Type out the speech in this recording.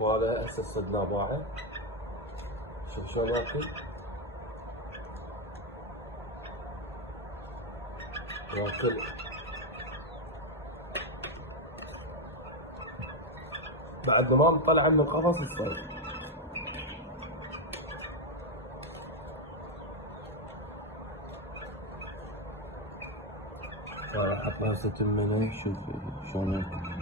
وهذا هسه صدناه باعه. شوف شلون ياكل. ياكل بعد ما طلع من القفص يصطاد. هذا حطها 6 منه. شوف شلون ياكل.